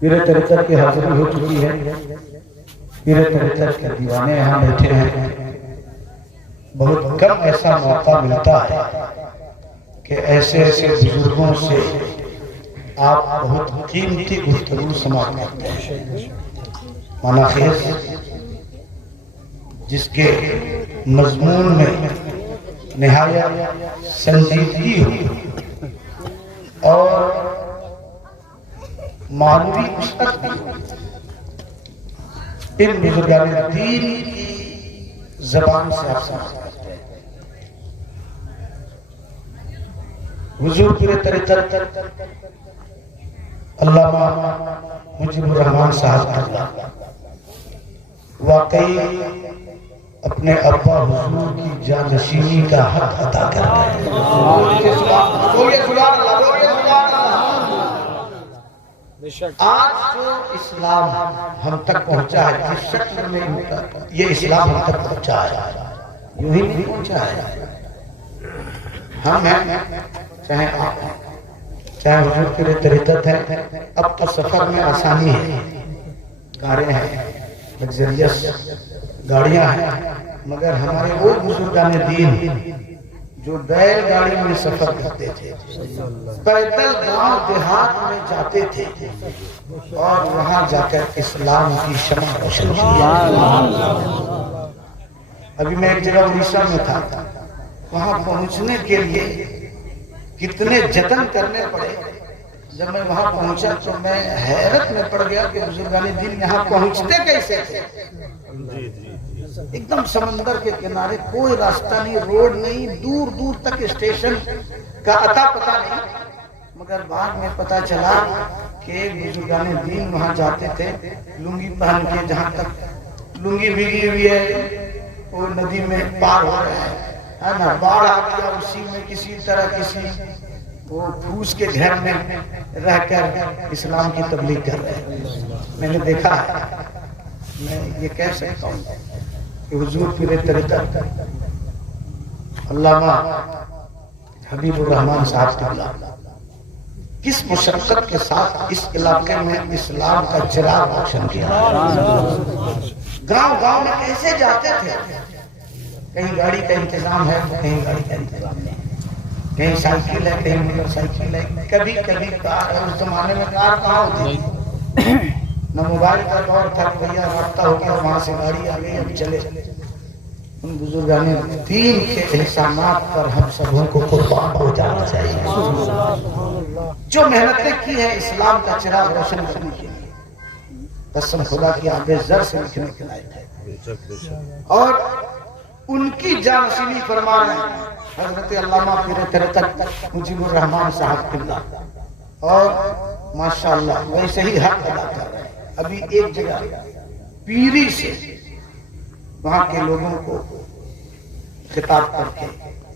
پیر طریقت کی حاضری ہو چکی ہے. پیر طریقت کے دیوانے یہاں بیٹھے ہیں. بہت کم ایسا موقع ملتا ہے کہ ایسے ایسے بزرگوں سے آپ بہت قیمتی گفتگو سماعت کرتے ہیں. مولانا خیز جس کے مضمون میں نہایت سنجیدگی ہو اور معلومی وسعت بھی ہو، ان بزرگان دین کی زبان سے آپ سمجھ سکتے ہیں. حضور پیر طریقت علامہ مجیب الرحمان صاحب واقعی اپنے ابا حضور کی جانشینی کا حق ادا کر رہے ہیں. آج جو اسلام ہم تک پہنچا ہے جس شکل میں یہ اسلام ہم تک پہنچا ہے، یوں ہی نہیں پہنچا ہے. ہم ہیں چاہے آپ ہیں چاہے حضور کے لیے طریقت ہے. اب تو سفر میں آسانی ہے، کاریں ہیں، لگزریس گاڑیاں ہیں، مگر ہمارے وہ بزرگان دین جو بیل گاڑی میں سفر کرتے تھے، پیدل گاؤں دیہات میں جاتے تھے اور وہاں جا کر اسلام کی شمع روشن کی. ابھی میں ایک جگہ اڑیسہ میں تھا، وہاں پہنچنے کے لیے کتنے جتن کرنے پڑے. جب میں وہاں پہنچا تو میں حیرت میں پڑ گیا کہ بزرگان دین یہاں پہنچتے کیسے تھے. ایک دم سمندر کے کنارے، کوئی راستہ نہیں، روڈ نہیں، دور دور تک اسٹیشن کا اتا پتہ نہیں. مگر بعد میں پتا چلا کہ بزرگان دین وہاں جاتے تھے لنگی پہن کے. جہاں تک لنگی بھیگی ہوئی ہے وہ ندی میں پار ہو رہا ہے نا، باڑھ آ گیا، اسی میں کسی طرح کسی وہ پھوس کے گھر میں رہ کر اسلام کی تبلیغ کر رہے ہیں. میں نے دیکھا ہے. میں یہ کہہ سکتا ہوں کہ حضور پیر طریقت علامہ حبیب الرحمان صاحب قبلہ کس مشقت کے ساتھ اس علاقے میں اسلام کا چراغ روشن کیا. گاؤں گاؤں میں کیسے جاتے تھے. کہیں گاڑی کا انتظام ہے، کہیں گاڑی کا انتظام نہیں، کہیں سائیکل ہے، کہیں موٹر سائیکل ہے، کبھی کبھی کار ہے. اس زمانے میں کار کہاں ہوتی، نہ موبائل کا دور تھا کہ بھیا رابطہ ہو گیا وہاں سے گاڑی آ گئی اب چلے. ان بزرگان دین کے احسانات پر ہم سبوں کو قربان ہو جانا چاہیے. جو محنتیں کی ہیں اسلام کا چراغ روشن کرنے کے لیے، قسم خدا کی آب زر سے لکھنے کے لائق ہے. اور ان کی جانشینی فرما رہے ہیں حضرت علامہ پیر طریقت مجیب الرحمان صاحب قبلہ، اور ماشاءاللہ ویسے ہی حق ادا کر رہے ہیں. ابھی ایک جگہ پیری سے وہاں کے لوگوں کو خطاب کر کے،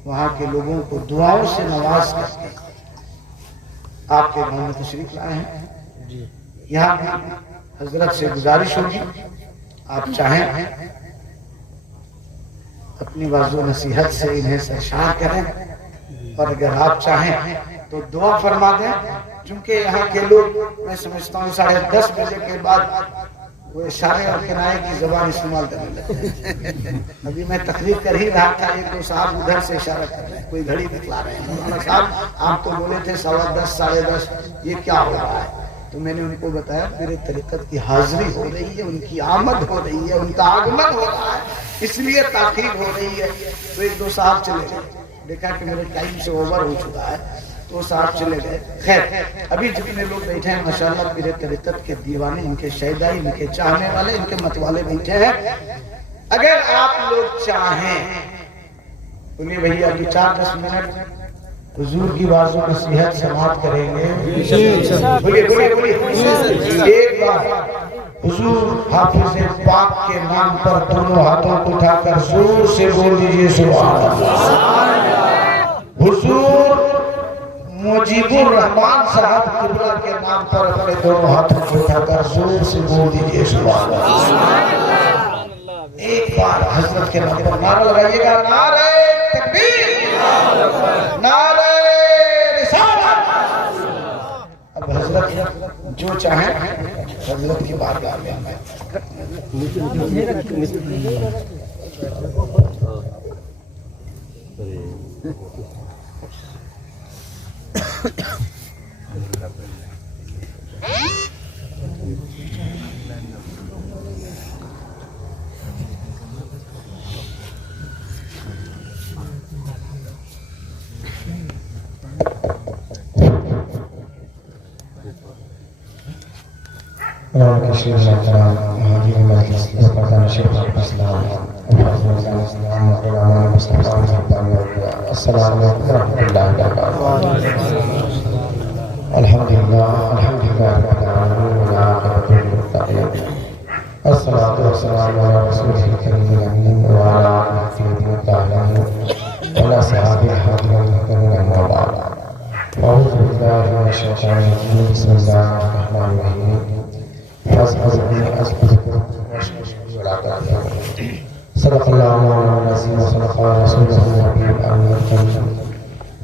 وہاں کے لوگوں کو دعاؤں سے نواز کر کے آپ کے گھر میں تشریف لائے ہیں. یہاں بھی حضرت سے گزارش ہوگی آپ چاہیں اپنی واضح نصیحت سے انہیں سرشار کریں، اور اگر آپ چاہیں تو دعا فرما دیں. چونکہ یہاں کے لوگ میں سمجھتا ہوں 10:30 بجے کے بعد وہ اشارے اور کنائے کی زبان استعمال کرنے لگتے ہیں. ابھی میں تقریر کر ہی رہا تھا، ایک دو صاحب ادھر سے اشارہ کر رہے ہیں، کوئی گھڑی دکھلا رہے ہیں. مولانا صاحب آپ تو بولے تھے 10:15 10:30، یہ کیا ہو رہا ہے؟ تو میں نے ان کو بتایا میرے طریقت کی حاضری ہو رہی ہے، ان کی آمد ہو رہی ہے، ان کا آگمن ہو رہا ہے، اس لیے تاخیر ہو رہی ہے. تو ایک دو صاحب چلے گئے، دیکھا کہ میرے ٹائم سے اوور ہو چکا ہے تو صاحب چلے گئے. خیر ابھی جتنے لوگ بیٹھے ہیں ماشاءاللہ پیر طریقت کے دیوانے، ان کے شیدائی، ان کے چاہنے والے، ان کے متوالے بیٹھے ہیں. اگر آپ لوگ چاہیں بولیے بھیا کہ 4-10 منٹ حضور کی واضح نصیحت سماعت کریں گے. بولیے بولیے بولیے ایک بار حضور حافظ پاک کے نام پر دونوں ہاتھوں کو اٹھا کر زور سے بول دیجئے سبحان اللہ. حضور مجیب الرحمان صاحب قبلہ کے نام پر اپنے دونوں ہاتھوں کو اٹھا کر زور سے بول دیجئے سبحان اللہ. ایک بار حضرت کے نام پر نعرہ لگائیے گا، نعرہ تکبیر، نعرہ رسالت. اب حضرت جو چاہیں حضرت کی بارگاہ میں آئیں. السلام علیکم ورحمۃ اللہ وبرکاتہ. الحمدللہ رب العالمین والعاقبۃ للمتقین الصلاۃ والسلام علی رسول الکریم الامین وعلی آلہ الطاہرین وعلی اصحابہ الحاضرین اما بعد. اعوذ باللہ من الشیطان الرجیم. بسم اللہ الرحمن الرحیم. صدق اللہ العظیم وصدق رسولہ النبی الامین الکریم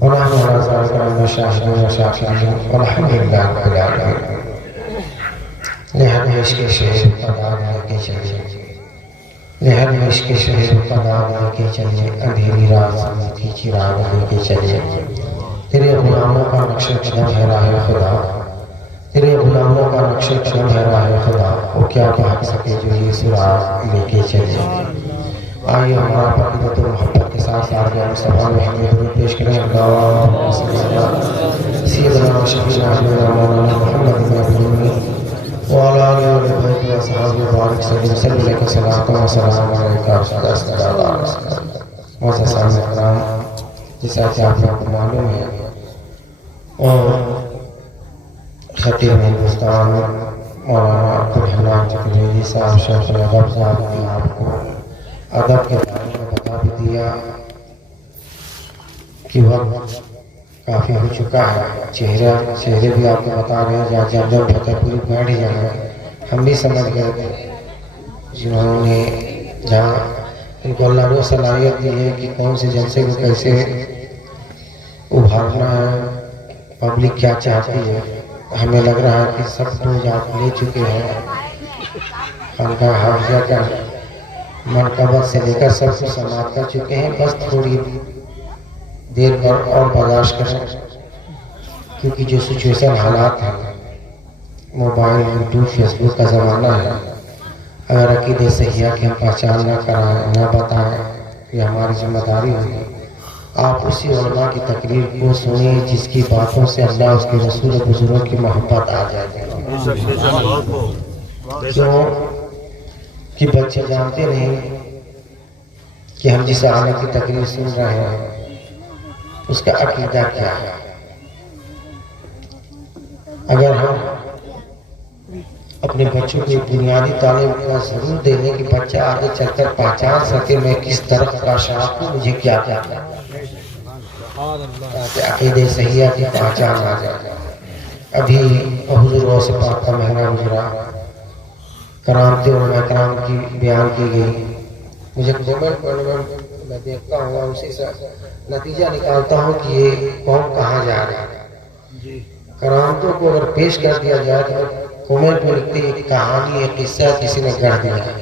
ونحن علی ذلک من الشاہدین والشاکرین والحمد للہ رب العالمین. نہایت عشق شہر قضا لے کے چلیے، نہایت عشق شہر قضا لے کے چلیے، اندھیری رات سمجھ کی چراغ لے کے چلیے. تیرے غلاموں کا نقش قدم ہے راہ خدا، تیرے غلاموں کا نقش قدم ہے راہ خدا، وہ کیا بھاگ سکے جو یہ سراغ لے کے چلے. آئیے ہمارا عقیدت و محبت کے ساتھ سارے مصطفیٰ محمد درود پیش کریں. اللہم صلی علی سیدنا و شفیعنا مولانا محمد وعلی آلہ و اصحابہ وبارک وسلم. صلی اللہ علیہ وسلم علیکہ. معزز سامعین کرام، جیسا کہ آپ لوگوں کو معلوم ہے، اور خطیب ہندوستان مولانا عبدالحنان تقریری صاحب شیخ الادب صاحب نے آپ کو ادب کے بارے میں بتا بھی دیا کہ وقت کافی ہو چکا ہے. چہرے بھی آپ کو بتا رہے ہیں، جب فتح پوری بیٹھ ہی جائے. ہم بھی سمجھ گئے تھے جنہوں نے جہاں ان کو اللہ نے صلاحیت دی ہے کہ کون سے جلسے کو کیسے ابھارنا ہے، پبلک کیا چاہتی ہے. ہمیں لگ رہا ہے کہ سب ڈوز آپ لے چکے ہیں. خانقاہ حافظہ کا منقبت سے لے کر سب کچھ سماعت کر چکے ہیں. بس تھوڑی دیر پر اور برداشت کریں، کیونکہ جو سچویشن حالات ہیں، موبائل، یوٹیوب، فیس بک کا زمانہ ہے. اگر عقیدہ صحیحہ کی ہم پہچان نہ کرائیں، نہ بتائیں، یہ ہماری ذمہ داری ہوگی. آپ اسی علماء کی تقریر کو سنیں جس کی باتوں سے اللہ اس کے رسول و بزرگوں کی محبت آ جائے. کیوں کہ بچے جانتے نہیں کہ ہم جس عالم کی تقریر سن رہے ہیں اس کا عقیدہ کیا ہے. اگر ہم اپنے بچوں کو بنیادی تعلیم کا ضرور دے دیں کہ بچہ آگے چل کر پہچان سکے میں کس درخت کا شاخ ہوں، مجھے کیا کرنا ہے، تاکہ عقیدہ صحیحہ کی پہچان آ جائے. ابھی حضور غوث پاک کا مہینہ گزرا، کرامت علماء کرام کی بیان کی گئی. مجھے کومنٹ میں دیکھتا ہوں اور اسی سے نتیجہ نکالتا ہوں کہ یہ قوم کہاں جا رہا ہے. کرامتوں کو اگر پیش کر دیا جائے تو کومنٹ میں لکھتے ہیں کہانی، ایک قصہ کسی نے گڑھ دیا ہے.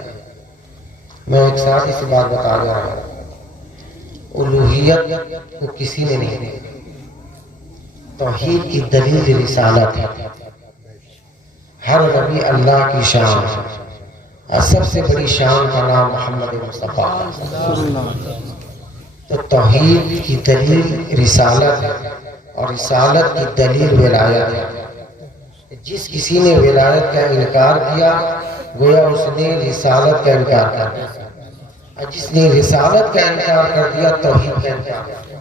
میں ایک ساتھ سی بات بتا جا رہا ہوں، الوہیت کو کسی نے نہیں دی. توحید کی دلیل رسالت ہے. ہر نبی اللہ کی شان، اور سب سے بڑی شان کا نام محمد مصطفیٰ. تو توحید کی دلیل رسالت ہے، اور رسالت کی دلیل ولایت ہے. جس کسی نے ولایت کا انکار کیا گویا اس نے رسالت کا انکار کر دیا، اور جس نے رسالت کا انکار کر دیا توحید کا انکار کر دیا.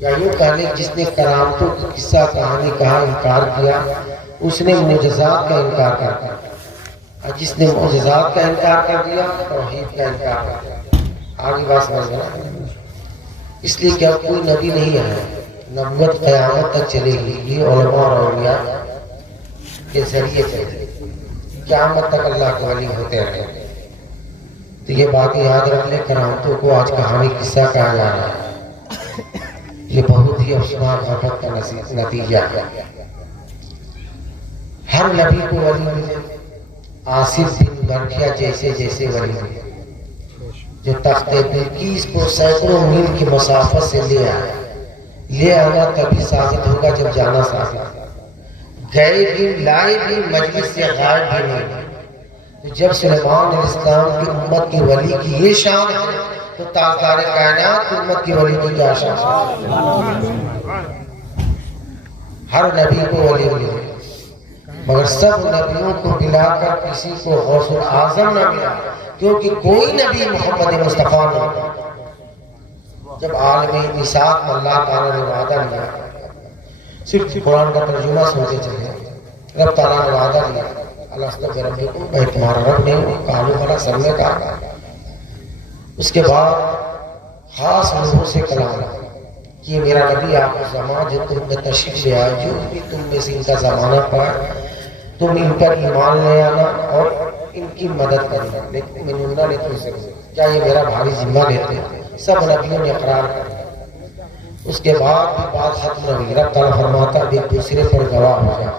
یا یوں کہہ لیں جس نے کرامتوں کی قصہ کہانی کہا انکار کیا اس نے معجزات کا انکار کر دیا، اور جس نے معجزات کا انکار کر دیا توحید کا انکار کر دیا. آگے بات سمجھ گئے. اس لیے کیا کوئی نبی نہیں ہے، نبوت قیامت تک چلے گی. یہ علماء اور اولیاء کے ذریعے چلے قیامت تک اللہ کے ولی ہوتے رہے. تو یہ بات یاد رکھ لیں، کرامتوں کو آج کہانی قصہ کہا جا رہا ہے. یہ بہت ہی افسوس غفلت کا نتیجہ ہے. ہر نبی کو ولی ملے، آصف بن برکھیا جیسے جیسے ولی ملے جو تخت بلقیس کو سینکڑوں میل کی مسافت سے لے آنا تبھی ثابت ہوگا جب جانا ثابت ہوگا۔ گئے بھی لائے بھی مجلس سے غائب بھی نہیں۔ تو جب سلیمان علیہ السلام کی امت کے ولی کی یہ شان ہے تو تاجدار کائنات کی امت کی ولی کی کیا شان ہے؟ ہر نبی کو ولی ملے، مگر سب نبیوں کو ملا کر کسی کو غوث اعظم نہ ملا، کیونکہ کوئی نبی محمد مصطفیٰ نہیں۔ جب عالم میثاق میں اللہ تعالیٰ نے وعدہ لیا، صرف قرآن کا ترجمہ سنتے چلے، رب تعالیٰ نے وعدہ لیا الست بربکم، میں تمہارا رب نہیں ہوں، قالوا بلی، سب نے کہا۔ اس کے بعد خاص لوگوں سے کلام کہ یہ میرا نبی آخر زمان جو تم میں تشریف لے آئے، جو بھی تم میں سے ان کا زمانہ پڑا، تم ان پر ایمان لے آنا اور ان کی مدد کرنا، لیکن میں نے تم سے کیا یہ میرا بھاری ذمہ لیتے ہیں؟ سب نبیوں نے اقرار کر۔ اس کے بعد بھی بات ختم نہ ہوئی، رب تعالیٰ فرماتا اب ایک دوسرے پر گواہ ہو جائے،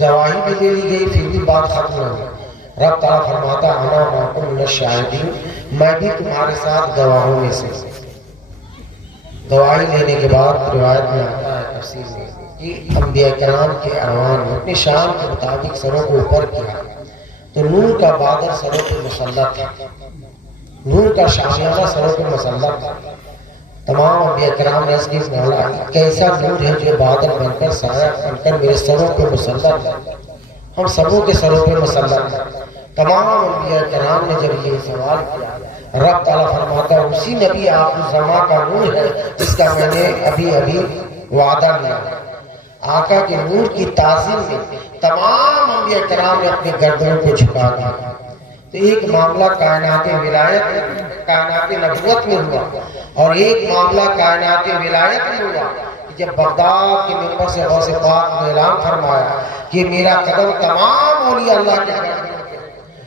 گواہی بھی لے لی گئی، پھر بھی بات ختم نہ ہوئی۔ رب تعالیٰ فرماتا انا معکم من الشاہدین، میں بھی تمہارے ساتھ گواہوں میں سے۔ گواہی لینے کے بعد روایت میں آتا ہے تفسیر میں کہ انبیاء کرام کے اعوان نے اپنی شان کے مطابق سروں کو اوپر کیا تو نور کا بادل سروں پہ مسلط تھا، نور کا شامیانہ سروں پہ مسلط تھا۔ تمام انبیاء کرام نے اس کی مولا کیسا نور ہے جو بادل بن کر سایہ بن کر میرے سروں پہ مسلط ہے، ہم سبوں کے سروں پہ مسلط ہے۔ تمام انبیاء کرام نے جب یہ سوال کیا، رب تعالیٰ فرماتا ہے اسی نبی آخر زمان کا نور ہے جس کا میں نے ابھی وعدہ لیا۔ آقا کے نور کی تعظیم میں تمام انبیاء کرام نے اپنے گردنوں کو جھکا دیا۔ تو ایک معاملہ کائنات ولایت، کائنات نبوت میں ہوا، اور ایک معاملہ کائنات ولایت میں ہوا جب بغداد کے منبر سے غوث پاک نے اعلان فرمایا کہ میرا قدم تمام اولیاء اللہ کے گردنوں پہ،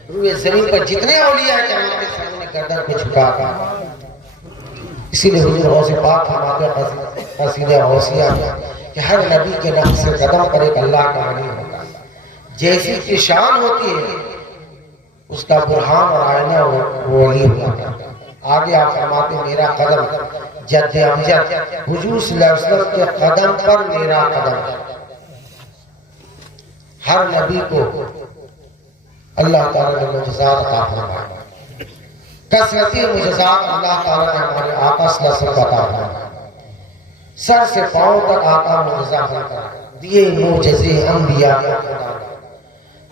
روئے زمین پر جتنے اولیاء کرام کے سامنے گردن کو جھکا دیا۔ اسی لیے حضور غوث پاک فرماتے ہیں قصیدہ غوثیہ میں کہ ہر نبی کے نقش قدم پر ایک اللہ کا ولی ہوتا ہے، جیسی کی شان ہوتی ہے اس کا برہان اور آئینہ وہ ولی ہوتا ہے۔ آگے آپ فرماتے ہیں میرا قدم جد امجد حضور صلی اللہ علیہ وسلم کے قدم پر میرا قدم۔ ہر نبی کو اللہ تعالیٰ نے معجزات عطا فرمایا، کثرتی معجزات اللہ تعالیٰ نے ہمارے آقا صلی اللہ علیہ وسلم عطا فرمایا۔ سر سے پاؤں تک آقا معجزہ بن کر دیے معجزے انبیاء کو خدا نے،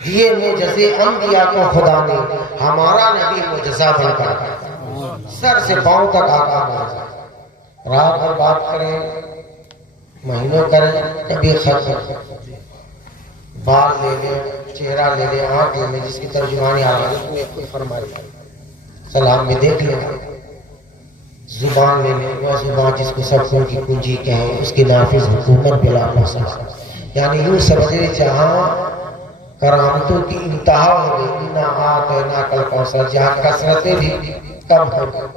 دیے معجزے انبیاء کو خدا نے، ہمارا نبی معجزہ بن کر سر سے پاؤں تک آقا معجزہ۔ رات بھر بات کریں، مہینوں کریں، کبھی خط بال لے لیں، چہرہ لے لیں، آنکھ لے لیں، جس کی ترجمانی آواز میں کوئی فرمائی سلام میں دیکھ لیں، زبان لے لیں، وہ زبان جس کو سب کی کنجی کہیں، اس کی نافذ حکومت بلا فاصلہ، یعنی یوں سمجھے جہاں کرامتوں کی انتہا ہو گئی، اِنَّا أَعْطَيْنَاكَ الْكَوْثَرَ، جہاں کثرتیں بھی کم ہو گئی،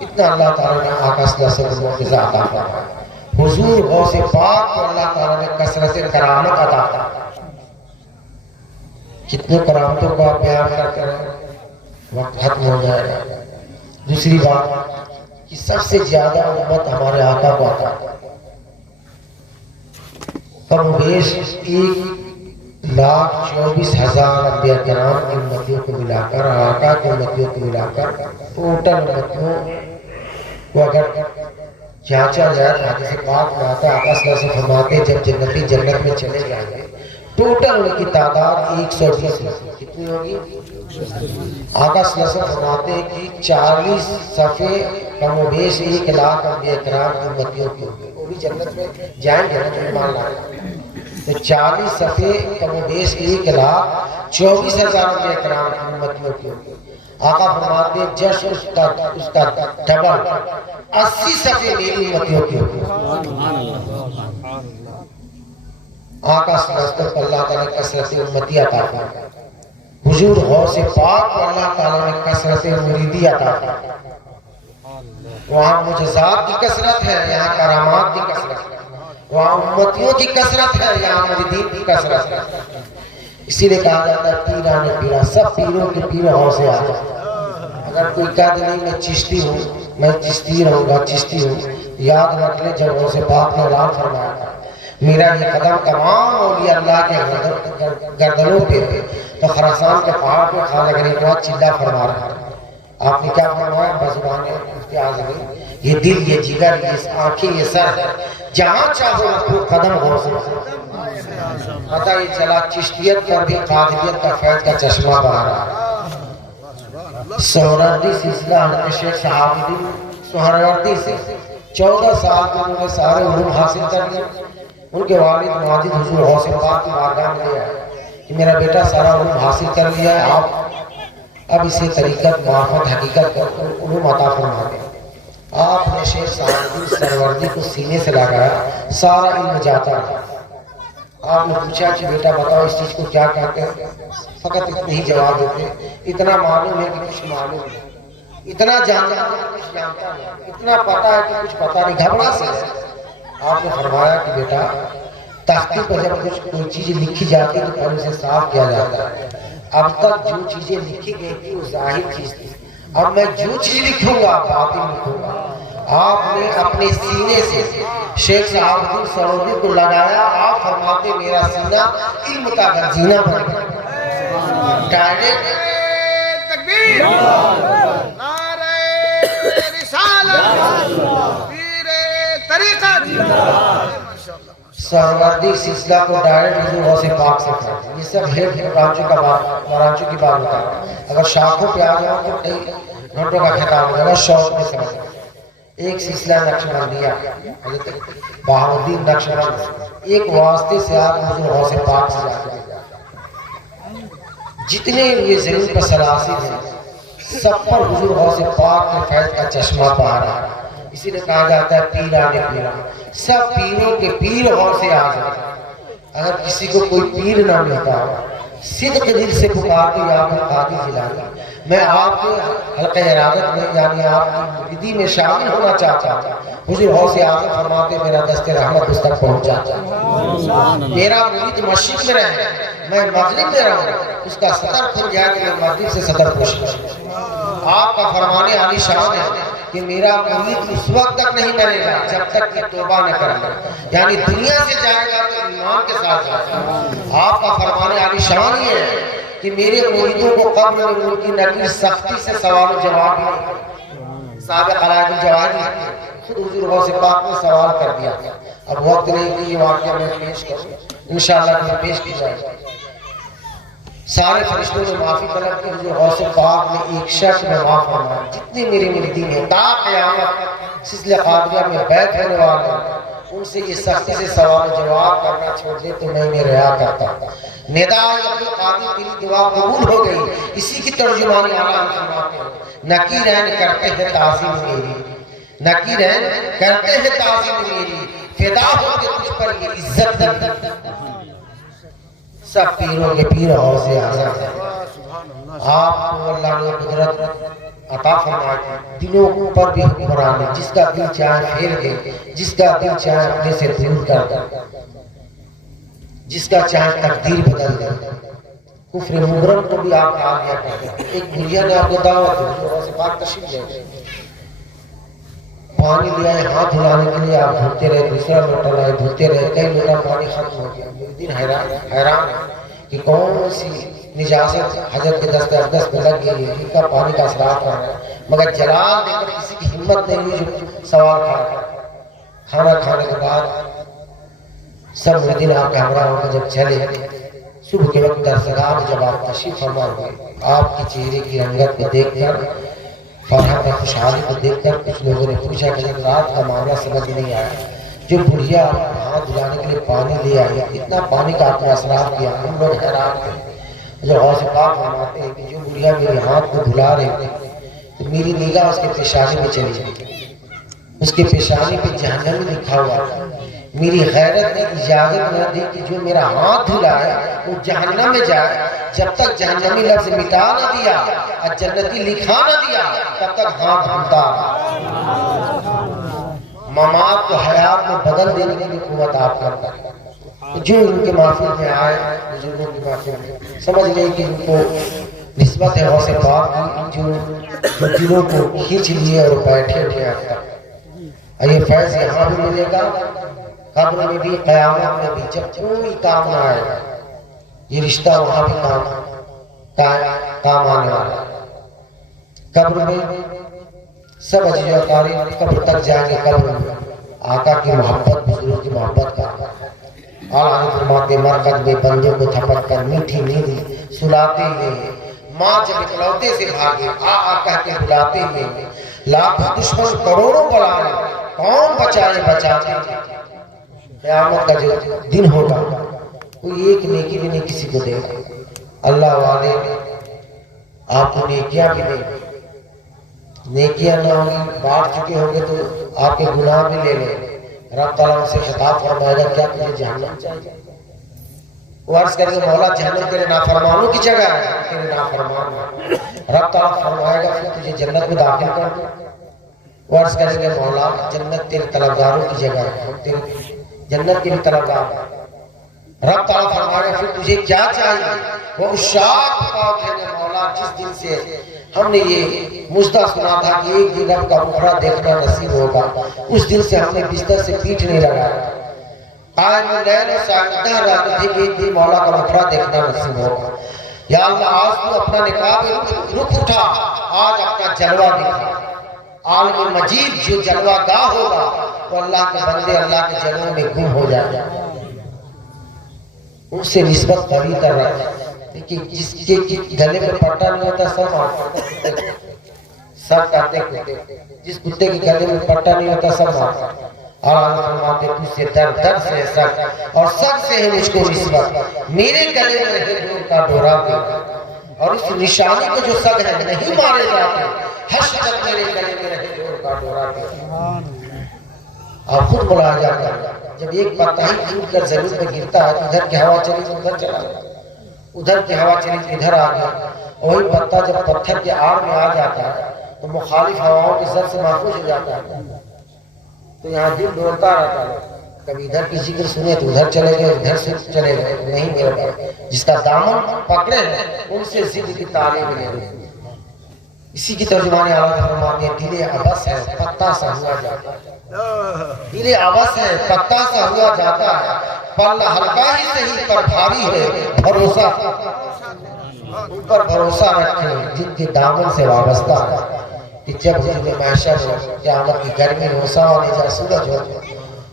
اتنا اللہ تعالیٰ نے آقا صلی اللہ علیہ وسلم کو معجزہ عطا فرمایا۔ حضور غوث پاک کو اللہ تعالیٰ نے کثرت کرامت عطا فرمایا۔ کتنے کرامتوں کو آپ بیان کرتے ہیں، وقت ختم ہو جائے گا۔ دوسری بات کہ سب سے زیادہ امت ہمارے آقا کو عطا، کم و بیش 1,24,000 انبیاء کرام کی امتیوں کو ملا کر، آقا کی امتیوں کو ملا کر ٹوٹل امتیوں کو اگر جانچا جائے، حدیث پاک میں آتا ہے آقا صلی اللہ علیہ وسلم فرماتے ہیں جب جنتی جنت میں چلے جائیں گے ٹوٹل ان کی تعداد 120 ہوگی۔ کتنی ہوگی؟ آقا صلی اللہ علیہ وسلم فرماتے ہیں کہ 40 صفحے کم و بیش 1,00,000 انبیاء کرام کی امتیوں کی ہوگی، وہ بھی جنت میں جائیں گے نا، جو ایمان لائیں۔ تو 40 صفحے کم و بیش 1,24,000 انبیاء کرام کی امتیوں کی ہوگی۔ آقا فرماتے ہیں جش اس کا ڈبل 80 صفحے میری امتیوں کی ہوگی۔ آقا صلی اللہ علیہ وسلم اللہ تعالیٰ نے کثرت امتی عطا فرمایا، حضور غوث پاک کو اللہ تعالیٰ نے کثرت مریدی عطا فرمایا۔ وہاں معجزات کی کثرت ہے، یہاں کرامات کی کثرت ہے۔ وہاں امتیوں کی کثرت ہے، یہاں مریدین کی کثرت ہے۔ اسی لیے کہا جاتا ہے پیران پیرا، سب پیروں کے پیر ہوں سے آ جاتا ہے۔ اگر کوئی کہہ دے نہیں میں چشتی ہوں، میں چشتی رہوں گا، چشتی ہوں، یاد رکھ لے جب غوث پاک نے اعلان فرمایا تھا میرا یہ قدم تمام اولیاء اللہ کے گردنوں پہ ہے، تو خراسان کے پہاڑ پہ خواجہ غریب نواز چلا فرما رہا تھا۔ آپ نے کیا فرمایا بزبان مفتی اعظم؟ یہ دل، یہ جگر، یہ آنکھیں، یہ سر، جہاں چاہو رکھو قدم غوث پتہ یہ چلا چشتیت پر بھی قادریت کا فیض کا چشمہ بہا رہا۔ سہروردی سلسلہ حضرت شیخ صحابالدین سہروردی سے 14 سال میں انہوں نے سارے علوم حاصل کر لیا۔ ان کے والد ماجد حضور غوث پاک کی بارگاہ میں لے آئے کہ میرا بیٹا سارا علوم حاصل کر لیا ہے، آپ اب اسے طریقت، معرفت، حقیقت علوم عطا فرما دیں۔ آپ نے شیخ صحابالدین سہروردی کو سینے سے لگایا، سارا علم جاتا رہا۔ آپ نے پوچھا کہ بیٹا بتاؤ اس چیز کو کیا کہتے ہیں؟ فقط اتنے ہی جواب دیتے، اتنا معلوم ہے کہ کچھ معلوم ہے، اتنا جانتا ہے کہ کچھ جانتا ہے، اتنا پتا ہے کہ کچھ پتا نہیں، گھبرا سے۔ آپ نے فرمایا کہ بیٹا تختی پر جب کچھ کوئی چیز لکھی جاتی ہے تو پہلے اسے صاف کیا جاتا ہے۔ اب تک جو چیزیں لکھی گئی تھی وہ ظاہر چیز تھی، اب میں جو چیز لکھوں گا باطن لکھوں گا۔ آپ نے اپنے سینے سے شیخ صحابالدین سہروردی کو لگایا، آپ فرماتے میرا سینہ علم کا گنجینہ بن گیا۔ ڈائریکٹ تکبیر، نعرہ رسالت، پیر طریقت، سہروردی سلسلہ کو ڈائریکٹ حضور غوث پاک سے کرتے۔ یہ سب ہے برانچوں کی بات بتا رہا ہوں، اگر شاخوں پہ آ جاؤ تو کئی گھنٹوں کا خطاب ہو جائے گا، شوق میں سمجھ گا۔ ایک سلسلہ نقشبندیہ حضرت بہاؤالدین نقشبند، ایک واسطے سے آپ حضور غوث پاک سے جاتے ہیں۔ جتنے یہ زمین پر سلاسل ہیں سب پر حضور غوث پاک کے فیض کا چشمہ بہا رہا ہے۔ اسی لیے کہا جاتا ہے پیران پیرا، سب پیروں کے پیر غوث اعظم۔ اگر کسی کو کوئی پیر نہ ملتا ہو، صدق دل سے پکار کے یا عبد القادر جیلانی، میں آپ کے حلقہ ارادت میں یعنی آپ کی مریدی میں شامل ہونا چاہتا ہوں، حضور غوث اعظم فرماتے میرا دست رحمت اس تک پہنچ جاتا ہے۔ میرا مرید مشرق میں رہے، میں مغرب میں رہوں، اس کا صدر کھل جائے کہ میں مغرب سے صدر پوش کروں۔ آپ کا فرمانے عالی شان ہے کہ میرا مرید اس وقت تک نہیں مرے گا جب تک کہ توبہ نہ کرے گا، یعنی دنیا سے جائے گا تو ایمان کے ساتھ جائے گا۔ آپ کا فرمانے عالی شان یہ ہے کہ میرے مریدوں کو قبر میں ان کی نبی سختی سے سوال و جواب نہیں، صاحب قلائد الجواہر خود حضور غوث پاک نے سوال کر دیا۔ اب وقت نہیں کہ یہ واقعہ میں پیش کروں، انشاءاللہ میں پیش کی جائے گا۔ سارے فرشتوں نے معافی طلب کی، حضور غوث پاک نے ایک شخص میں معاف فرمایا۔ جتنے میرے مریدین ہیں تا قیامت سلسلہ قادریہ میں بیعت ہونے والے ہیں، ان سے یہ سختی سے سوال و جواب کرنا چھوڑ دے تو میں انہیں رہا کرتا۔ ندا عبد القادر تیری دعا قبول ہو گئی، اسی کی ترجمانی اعلیٰ فرماتے ہیں، نکیرین کرتے ہیں تعظیم میری، نکیرین کرتے ہیں تعظیم میری، فدا ہو کے تجھ پر یہ عزت دی۔ سب پیروں کے پیر غوث اعظم ہیں۔ آپ کو اللہ نے قدرت عطا فرمائی، دلوں پر بھی حکمرانی، جس کا دل چاہے پھیر دے، جس کا دل چاہے اپنے سے دور کر دے، جس کا چاہے تقدیر بدل دے۔ کفر مغرب کو بھی آپ آ گیا کرتے ہیں۔ ایک بھیا نے آپ کو دعوت دی، غوث پاک تشریف لے گئے، پانی لے آئے ہاتھ دھلانے کے لیے، آپ دھلتے رہے، دوسرا لوٹا لائے، دھلتے رہے، کئی لوٹا پانی ختم ہو گیا۔ دن حیران کہ کون سی نجاست حضرت کے دست اقدس میں لگ گئی ہے، ان کا پانی کا اثرات کر رہا ہے، مگر جلال دیکھ کر کسی کی ہمت نہیں ہوئی جو سوال کھانا کھانے کے بعد سب مریدین آپ کے ہمراہ ہو کر جب چلے، صبح کے وقت درسگاہ میں جب آپ تشریف فرما ہوئے، آپ کی چہرے کی رنگت کو دیکھ کر، فرحت اور خوشحالی کو دیکھ کر کچھ لوگوں نے پوچھا کہ رات کا معاملہ سمجھ نہیں آیا، جو بڑھیا ہاتھ دھلانے کے لیے پانی لے آئی، اتنا پانی کا آپ نے اثرات کیا، ہم لوگ حیران تھے۔ جو غوث پاک فرماتے ہیں کہ جو بڑھیا میرے ہاتھ کو دھلا رہے تھے تو میری نگاہ اس کے پیشانی میں چلی گئی، اس کے پیشانی پہ جہنم لکھا ہوا تھا۔ میری غیرت نے اجازت نہ دی کہ جو میرا ہاتھ دھلا ہے وہ جہنم میں جائے، جب تک جہنمی لفظ مٹا نہ دیا اور جنتی لکھا نہ دیا تب تک ہاتھ دھلتا۔ ممات کو حیات میں بدل دینے کی بھی قوت آپ کرتا ہے۔ جو ان کے محفل میں آئے بزرگوں کی محفل میں سمجھ لیں کہ ان کو نسبت ہے غوث پاک کی، جو دلوں کو کھینچ لیے اور بیٹھے ہوئے ہیں۔ یہ فیض یہاں بھی ملے گا، قبر میں بھی، قیامت میں بھی، جب کوئی کام نہ آئے گا یہ رشتہ وہاں بھی کام آنے والا ہے۔ قبر میں سب اجزاء کاری قبر تک جائیں گے، قبر میں آقا کی محبت، بزرگوں کی محبت کا آج فرماتے مرکز میں بندوں کو تھپک کر میٹھی نیندی سلاتے ہوئے، ماں جب اکلوتے سے بھاگے آ کہہ کے بلاتے ہوئے، لاکھوں دشمن کروڑوں بلائے کون بچائے بچاتے ہوئے۔ قیامت کا جو دن ہوگا کوئی ایک نیکی بھی نہیں کسی کو دے گا۔ اللہ والے آپ کو نیکیاں بھی دیں، نیکیاں نہ ہوں گی بانٹ چکے ہوں گے تو آپ کے گناہ بھی لے لیں۔ رب تعالیٰ سے خطاب فرمائے گا کیا تجھے جہنم چاہیے؟ وہ عرض کرے گا مولا جہنم تیرے نافرمانوں کی جگہ ہے، تیرے نافرمان ہے۔ رب تعالیٰ فرمائے گا پھر تجھے جنت میں داخل کر دوں۔ وہ عرض کرے گا مولا جنت تیرے طلبگاروں کی جگہ ہے، ہم تیرے جنت کے بھی طلبگار ہیں۔ رب تعالیٰ فرمائے گا پھر تجھے کیا چاہیے؟ وہ اشاق کہنے مولا جس دن سے ہم نے یہ مجدہ سنا تھا کہ ایک دن رب کا مخرا دیکھنا نصیب ہوگا، اس دن سے ہم نے بستر سے پیٹھ نہیں لگایا، قائم لیل و ساجدہ رہتے تھے کہ ایک دن مولا کا مخرا دیکھنا نصیب ہوگا۔ یا اللہ آج تو اپنا نقاب رخ اٹھا، آج اپنا جلوہ دکھا۔ عالم مجید جو جلوہ گاہ ہوگا وہ اللہ کے بندے اللہ کے جلووں میں گم ہو جائے، ان سے نسبت قوی کر رہا ہے کہ جس کے گلے میں پٹا نہیں ہوتا سب کہتے کتے، جس کتے کے گلے میں پٹا نہیں ہوتا سب مارتا۔ اور اللہ فرماتے تجھ سے در سے سگ اور سگ سے ہے مجھ کو نسبت، میرے گلے میں ہے ڈور کا ڈورا دے، اور اس نشانی کو جو سگ ہے نہیں مارے جاتے، حشر تک میرے گلے میں رہے ڈور کا ڈورا دے۔ آپ خود بلایا جاتا ہے جب ایک پتا ہی ٹوٹ کر زمین میں گرتا ہے تو ادھر کی ہوا چلی تو ادھر چلا گیا، ادھر کی ہوا چلی تو ادھر آ گیا۔ وہی پتا جب پتھر کے آڑ میں آ جاتا ہے تو مخالف ہواؤں کے زر سے محفوظ ہو جاتا ہے، تو یہاں دل ڈولتا رہتا ہے، کبھی ادھر کی ذکر سنے تو ادھر چلے گئے، ادھر سے چلے گئے، نہیں میرے پاس جس کا دامن پکڑے ہیں ان سے ذکر کی تعلیم لے رہے ہیں۔ اسی کی ترجمان اعلیٰ فرماتے ہیں دل عبس ہے پتا سا ہوا جاتا ہے، دل عبس ہے پتا سا ہوا جاتا ہے، پلہ ہلکا ہی صحیح پر بھاری ہے بھروسہ، ان پر بھروسہ رکھیں جن کے دامن سے وابستہ ہے کہ جب حضور محشر ہو، قیامت کی گرمی ہو، سوال جا سورج ہو،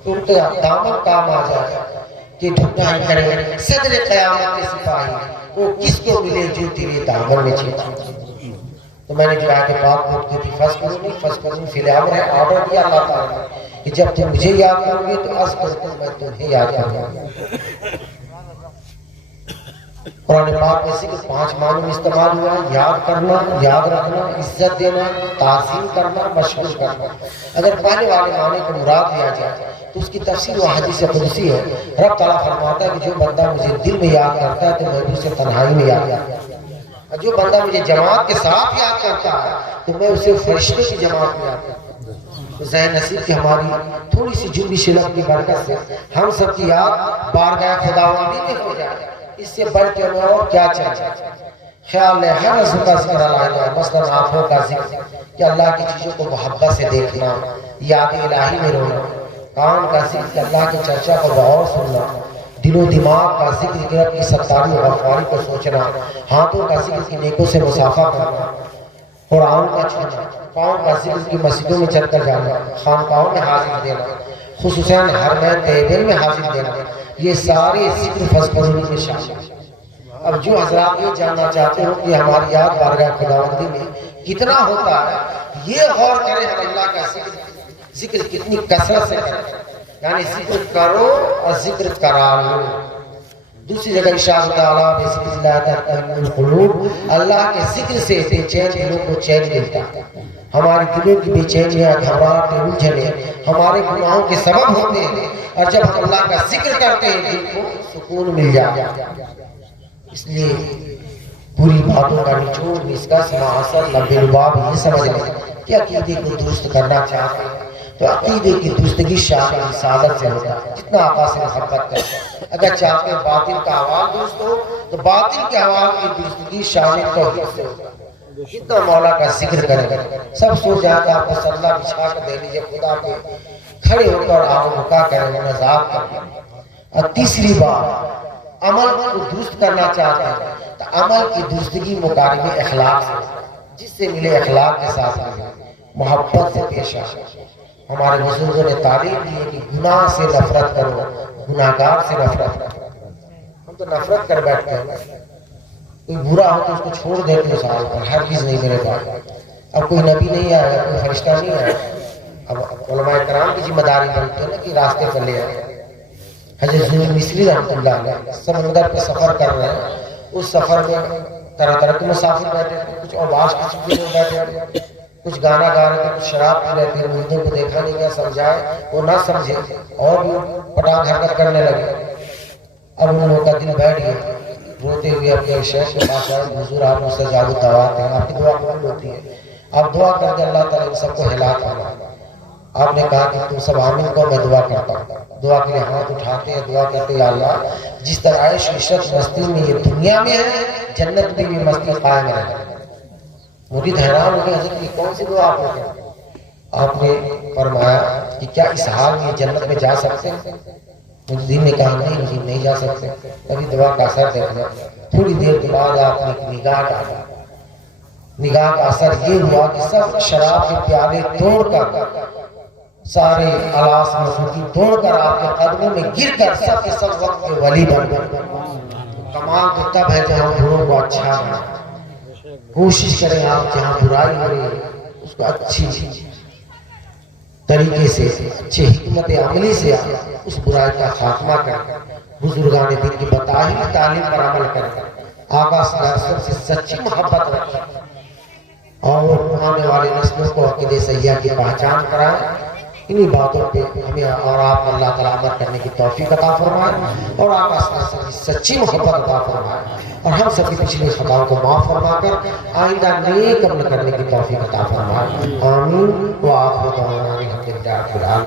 ان کے دامن کام آ جائے کہ ڈھونڈا ہی کرے صدر قیامت کے سپاہی، وہ کس کو ملے جو تیرے دامن میں چھیتا۔ تو میں نے جو آیت پاک خود کی تھی فَاسْقُرُونِ فِي الْأَمْرِ ہے، آرڈر کیا اللہ تعالیٰ نے کہ جب تم مجھے یاد کرو گے تو اذکرکم میں تمہیں یاد کروں گا۔ قرآن پاک میں ذکر 5 معنوں میں استعمال ہوا ہے، یاد کرنا، یاد رکھنا، عزت دینا، تعظیم کرنا، مشغول کرنا۔ اگر پہلے والے معنی کو مراد لیا جائے تو اس کی تفسیر و حدیث قدسی ہے۔ رب تعالیٰ فرماتا ہے کہ جو بندہ مجھے دل میں یاد کرتا ہے تو میں اسے تنہائی میں یاد کرتا ہوں، اور جو بندہ مجھے جماعت کے ساتھ یاد کرتا ہے تو میں اسے فرشتے کی جماعت میں یاد کرتا ہوں۔ تو ذہن نصیب کی ہماری تھوڑی سی جنبش علم کی برکت سے ہم سب کی یاد بارگاہ خداوندی میں ہو جائے، اس سے بڑھ کے ہمیں اور کیا چاہیے؟ خیال ہے ہر عضو کا ذکر اللہ ہے، مثلاً آنکھوں کا ذکر کہ اللہ کی چیزوں کو محبت سے دیکھنا، یاد الہی میں رونا، کان کا ذکر کہ اللہ کی چرچا کو غور سننا، دل و دماغ کا ذکر کہ رب کی ستاری و غفاری کو سوچنا، ہاتھوں کا ذکر کہ نیکوں سے مسافہ کرنا، قرآن کا چھونا، پاؤں کا ذکر کی مسجدوں میں چل کر جانا، خانقاہوں میں حاضر دینا، خصوصاً حرمین طیبین میں حاضر دینا، یہ سارے ذکر فَاسْقُرُونِ میں شامل ہیں۔ اب جو حضرات یہ جاننا چاہتے ہو کہ ہماری یاد بارگاہ خداوندی میں کتنا ہوتا ہے، یہ غور کریں ہم اللہ کا ذکر کتنی کثرت سے کریں، یعنی ذکر کرو اور ذکر کرا لو۔ دوسری جگہ ارشاد تعالیٰ بِسْمِ اللَّهِ تَطْمَئِنُّ الْقُلُوبُ، اللہ کے ذکر سے بے چین دلوں کو چین ملتا ہے۔ ہماری دلوں کی بے چینیاں، گھبراہٹیں، الجھنیں ہمارے گناہوں کے سبب ہوتے ہیں، اور جب ہم اللہ کا ذکر کرتے ہیں دل کو سکون مل جاتا ہے۔ اس لیے پوری باتوں کا نچوڑ، اس کا سماحصل لب لباب یہ سمجھ لیں کہ عقیدے کو درست کرنا چاہتے ہیں تو عقیدے کی درستگی شان رسالت سے ہوتا ہے، جتنا آقا سے محبت کرتے۔ اگر چاہتے ہیں باطن کا احوال درست ہو تو باطن کے احوال کی درستگی شان توحید سے ہوتا ہے۔ جتنا مولا کا ذکر کریں سب سو جائے کہ آپ کو صلی اللہ بچھا کر دے لیجیے خدا پہ، کھڑے ہو کر آپ مکا کریں نظام کریں۔ اور تیسری بات، عمل کو درست کرنا چاہتے ہیں تو عمل کی درستگی مقارب اخلاق سے، جس سے ملے اخلاق کے ساتھ ملے، محبت سے پیش آئے۔ ہمارے بزرگوں نے تعلیم دی ہے کہ گناہ سے نفرت کرو، گناہگار سے نفرت کرو۔ ہم تو نفرت کر بیٹھتے ہیں، کوئی برا ہو تو اس کو چھوڑ دیتے ہیں سال پر، ہر چیز نہیں میرے پاس۔ اب کوئی نبی نہیں آیا، کوئی فرشتہ نہیں آیا، اب علماء کرام کی ذمہ داری بنتی ہے نا کہ راستے پر لے آئے۔ حضرت مصری رحمۃ اللہ علیہ سمندر پہ سفر کر رہے ہیں، اس سفر میں طرح طرح کے مسافر بیٹھے تھے، کچھ اوباش کی چیزیں میں بیٹھے تھے، کچھ گانا گا رہے تھے، کچھ شراب پی رہے تھے۔ مردوں کو دیکھا نہیں گیا، سمجھائے وہ نہ سمجھے اور بھی پٹاخ حرکت کرنے لگے۔ اب ان لوگوں کا دل بیٹھ گیا، روتے ہوئے اپنے شیخ کے پاس آئے، حضور آپ مجھ سے جادو دعوات ہیں، آپ کی دعا قبول ہوتی ہے، آپ دعا کر کے اللہ تعالیٰ ان سب کو ہلاک کرنا۔ آپ نے کہا کہ تم سب آمین کو، میں دعا کرتا ہوں۔ دعا کے لیے ہاتھ اٹھاتے ہیں، دعا کرتے ہیں، یا اللہ جس طرح عیش عشرت مستی میں یہ دنیا میں ہے، جنت میں بھی مستی قائم رہے۔ مرید حیران ہو گئے، حضرت یہ کون سی دعا آپ نے کی؟ آپ نے فرمایا کہ کیا اس حال میں جنت میں جا سکتے ہیں؟ مجدین نے کہا نہیں مجھے نہیں جا سکتے۔ تبھی دعا کا اثر دیکھنا، تھوڑی دیر کے بعد آپ نے ایک نگاہ ڈالا، نگاہ کا اثر یہ ہوا کہ سب شراب کے پیالے توڑ کر، سارے آلاس موسیقی توڑ کر آپ کے قدموں میں گر کر سب کے سب وقت کے ولی بن گئے۔ کمال تو تب ہے جہاں بروں کو اچھا بنا، کوشش کریں آپ جہاں برائی ہو رہی ہے اس کو اچھی طریقے سے، اچھے حکمت عملی سے اس برائی کا خاتمہ کریں، بزرگان دین کی بتائی ہوئی تعلیم پر عمل کریں، آقا صلی اللہ علیہ وسلم سے سچی محبت رکھیں اور آنے والے نسلوں کو عقیدہ صحیحہ کی پہچان کرائیں۔ انہی باتوں پہ ہمیں اور آپ اللہ تعالیٰ عمل کرنے کی توفیق عطا فرمائے اور آقا صلی اللہ علیہ وسلم کی سچی محبت عطا فرمائے اور ہم سب کی پچھلی خطاؤں کو معاف فرما کر آئندہ نیک عمل کرنے کی توفیق عطا فرمائے۔ آمین۔ وآخر دعوانا الحمدللہ رب العالمین۔